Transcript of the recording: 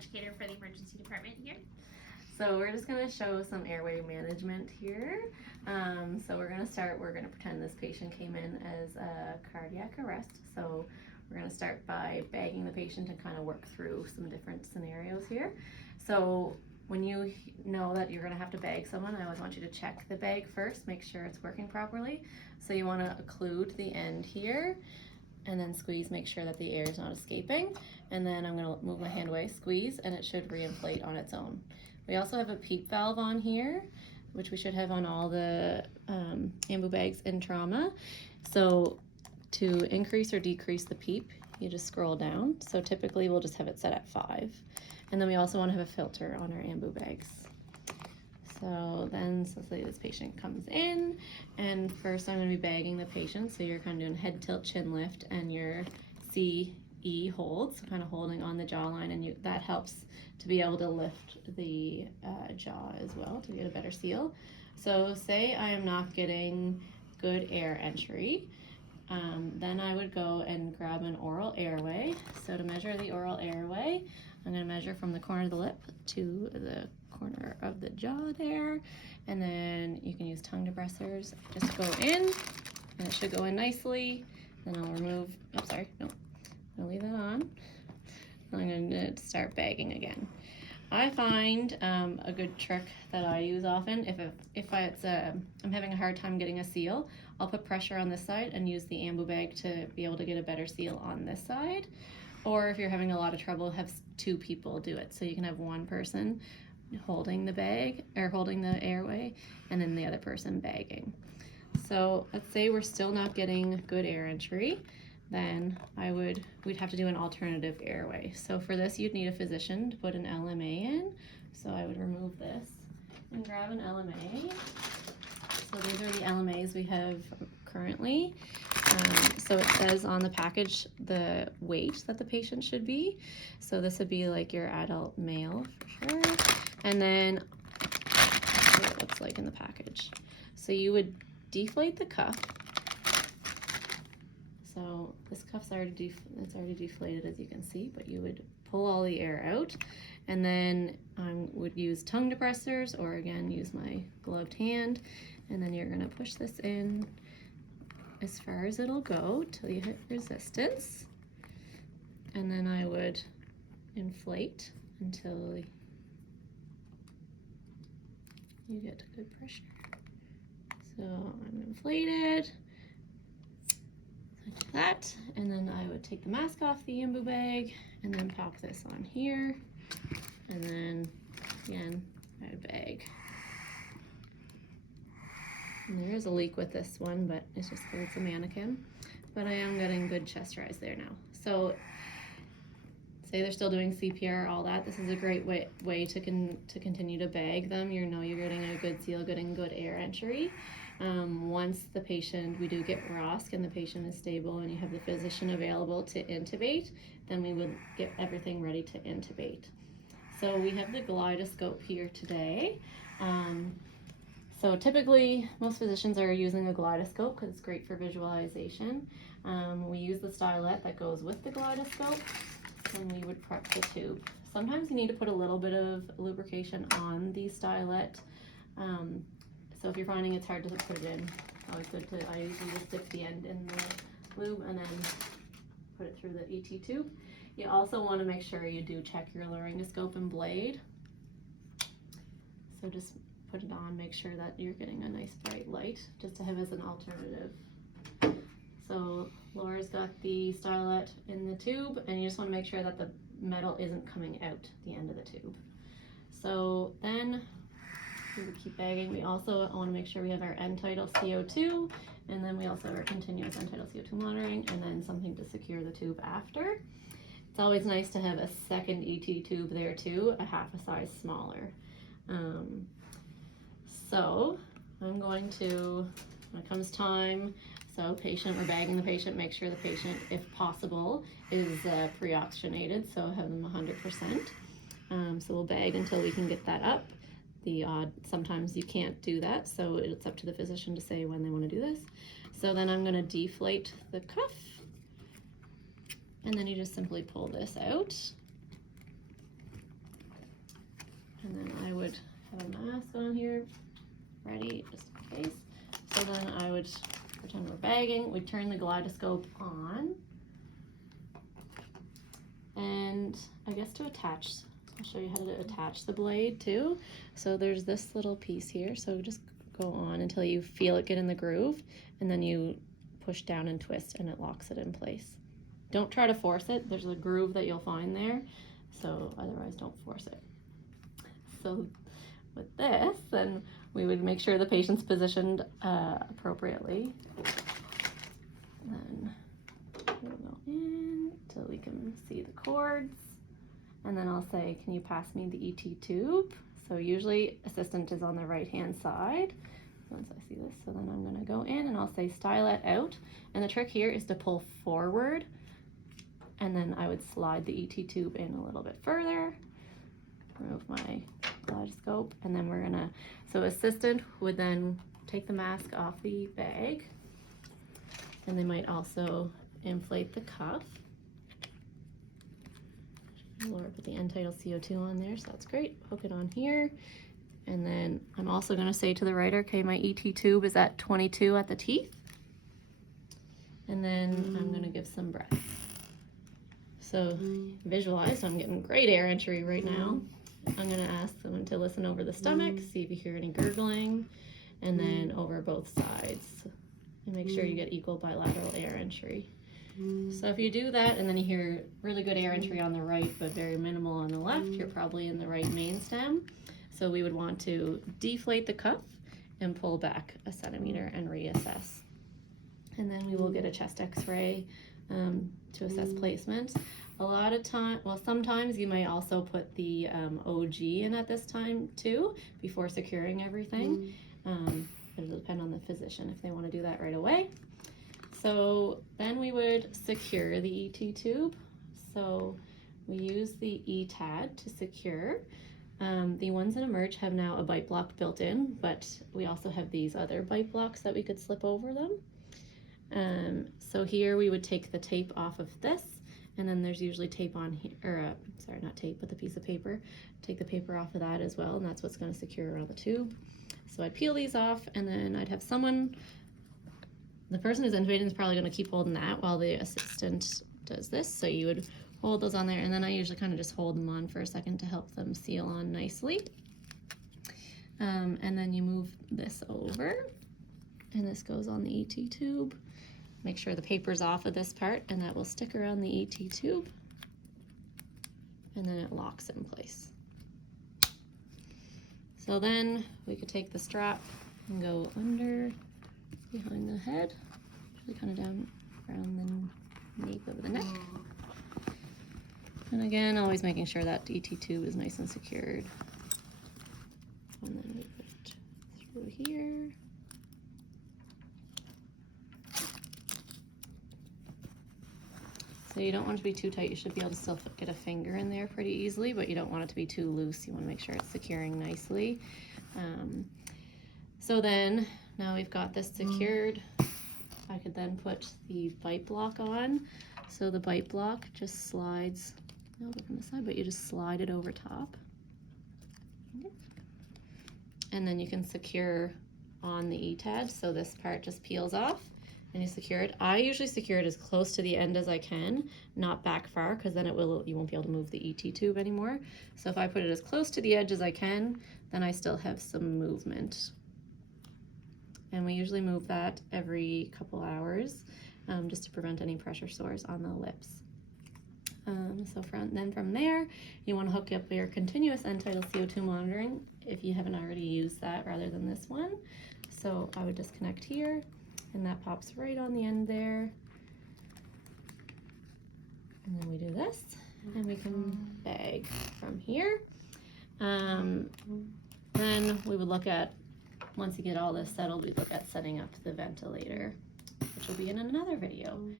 educator for the emergency department here. So we're just going to show some airway management here. So we're going to pretend this patient came in as a cardiac arrest. So we're going to start by bagging the patient and kind of work through some different scenarios here. So when you know that you're going to have to bag someone, I always want you to check the bag first, make sure it's working properly. So you want to occlude the end here and then squeeze, make sure that the air is not escaping. And then I'm going to move my hand away, squeeze, and it should reinflate on its own. We also have a PEEP valve on here, which we should have on all the ambu bags in trauma. So to increase or decrease the PEEP, you just scroll down. So typically we'll just have it set at 5. And then we also want to have a filter on our ambu bags. So say this patient comes in, and first I'm going to be bagging the patient. So you're kind of doing head tilt, chin lift, and your CE hold, so kind of holding on the jawline, and that helps to be able to lift the jaw as well to get a better seal. So say I am not getting good air entry, then I would go and grab an oral airway. So to measure the oral airway, I'm going to measure from the corner of the lip to the corner of the jaw there, and then you can use tongue depressors. Just go in, and it should go in nicely. Then I'll remove, I'll leave that on. I'm going to start bagging again. I find a good trick that I use often, if I'm having a hard time getting a seal, I'll put pressure on this side and use the ambu bag to be able to get a better seal on this side. Or if you're having a lot of trouble, have 2 people do it. So you can have one person holding the bag or holding the airway, and then the other person bagging. So let's say we're still not getting good air entry, then we'd have to do an alternative airway. So for this, you'd need a physician to put an LMA in. So I would remove this and grab an LMA. So these are the LMAs we have currently. So it says on the package the weight that the patient should be. So this would be like your adult male for sure. And then what it looks like in the package. So you would deflate the cuff. So this cuff's already deflated, as you can see, but you would pull all the air out, and then I would use tongue depressors, or again use my gloved hand, and then you're gonna push this in as far as it'll go till you hit resistance, and then I would inflate until you get good pressure. So I'm inflated. Like that, and then I would take the mask off the ambu bag and then pop this on here, and then again I would bag. And there is a leak with this one, but it's just because it's a mannequin. But I am getting good chest rise there now. So say they're still doing CPR, all that, this is a great way to continue to bag them. You know you're getting a good seal, getting good air entry. Once we do get ROSC and the patient is stable and you have the physician available to intubate, then we would get everything ready to intubate. So we have the glidoscope here today. So typically most physicians are using a glidoscope because it's great for visualization. We use the stylet that goes with the glidoscope, and we would prep the tube. Sometimes you need to put a little bit of lubrication on the stylet. So if you're finding it's hard to put it in, always good to, I usually just dip the end in the lube and then put it through the ET tube. You also want to make sure you do check your laryngoscope and blade. So just put it on, make sure that you're getting a nice bright light, just to have as an alternative. So Laura's got the stylet in the tube, and you just want to make sure that the metal isn't coming out the end of the tube. So then we would keep bagging. We also want to make sure we have our end tidal CO2, and then we also have our continuous end tidal CO2 monitoring, and then something to secure the tube after. It's always nice to have a second ET tube there too, a half a size smaller. So I'm going to, when it comes time, so we're bagging the patient, make sure the patient, if possible, is pre-oxygenated, so have them 100%. So we'll bag until we can get that up. Sometimes you can't do that, so it's up to the physician to say when they want to do this. So then I'm going to deflate the cuff, and then you just simply pull this out. And then I would have a mask on here, ready, just in case. So then I would pretend we're bagging. We'd turn the gyroscope on. And I guess to attach, I'll show you how to attach the blade too. So there's this little piece here. So just go on until you feel it get in the groove, and then you push down and twist and it locks it in place. Don't try to force it. There's a groove that you'll find there. So otherwise don't force it. So with this, then we would make sure the patient's positioned appropriately. Then we'll go in till we can see the cords. And then I'll say, can you pass me the ET tube? So usually assistant is on the right-hand side. Once I see this, so then I'm gonna go in and I'll say stylet out. And the trick here is to pull forward. And then I would slide the ET tube in a little bit further. Remove my gyroscope, and then we're gonna, so assistant would then take the mask off the bag, and they might also inflate the cuff. Laura put the end tidal CO2 on there, so that's great. Hook it on here, and then I'm also gonna say to the writer, okay, my ET tube is at 22 at the teeth, and then I'm gonna give some breath. So visualize, so I'm getting great air entry right now. I'm gonna ask someone to listen over the stomach, see if you hear any gurgling, and then over both sides. And make sure you get equal bilateral air entry. So if you do that and then you hear really good air entry on the right but very minimal on the left, you're probably in the right main stem. So we would want to deflate the cuff and pull back a centimeter and reassess. And then we will get a chest x-ray to assess placement. A lot of time, well, sometimes you might also put the OG in at this time too, before securing everything. It'll depend on the physician if they want to do that right away. So then we would secure the ET tube. So we use the ETAD to secure. The ones that emerge have now a bite block built in, but we also have these other bite blocks that we could slip over them. So here we would take the tape off of this, and then there's usually tape on here, or sorry, not tape, but the piece of paper. Take the paper off of that as well, and that's what's going to secure around the tube. So I'd peel these off, and then I'd have someone, the person who's intubating is probably going to keep holding that while the assistant does this. So you would hold those on there, and then I usually kind of just hold them on for a second to help them seal on nicely. And then you move this over, and this goes on the ET tube. Make sure the paper's off of this part, and that will stick around the ET tube, and then it locks in place. So then we could take the strap and go under, behind the head, really kind of down around the nape of the neck. And again, always making sure that ET tube is nice and secured. And then we put it through here. So you don't want it to be too tight. You should be able to still get a finger in there pretty easily, but you don't want it to be too loose. You want to make sure it's securing nicely. So then, now we've got this secured, I could then put the bite block on. So the bite block just slides, over from the side, but you just slide it over top. And then you can secure on the ETAD, so this part just peels off. And you secure it. I usually secure it as close to the end as I can, not back far, because then you won't be able to move the ET tube anymore. So if I put it as close to the edge as I can, then I still have some movement. And we usually move that every couple hours, just to prevent any pressure sores on the lips. So from there, you want to hook up your continuous end tidal CO2 monitoring if you haven't already used that rather than this one. So I would disconnect here, and that pops right on the end there. And then we do this, and we can bag from here. Then we would look at, once you get all this settled, we'd look at setting up the ventilator, which will be in another video.